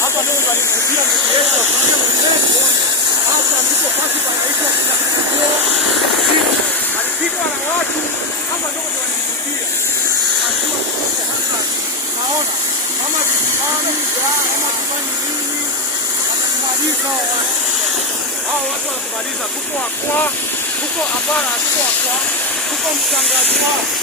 Hapa ndio walikuja ndugu yetu hapa ndipo pasi panaitwa alipigwa na watu hapa ndio walikuja akiwa hapa naona kama kufanya nini watamaliza hao watu wanamaliza tuko hapana tuko mtangazaji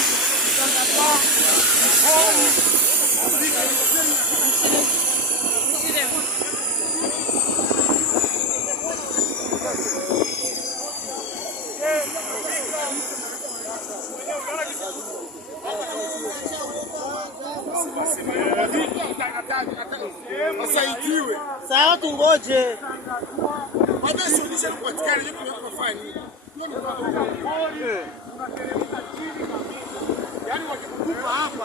Wasaidiwe. Sawa tungoje. Bado suluhisho kupatikana ni kufanya nini? Yaani wakikupa hapa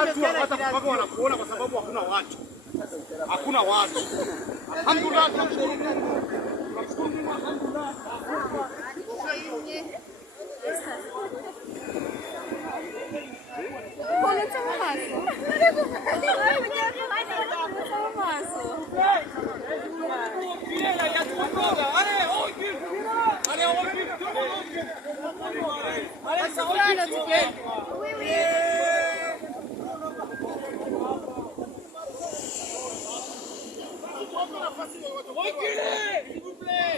watu watakuwa wanakuona kwa sababu hakuna watu. Hakuna watu. Alhamdulillah tunashukuru Mungu. Tunashukuru Mungu alhamdulillah. S'il vous plaît.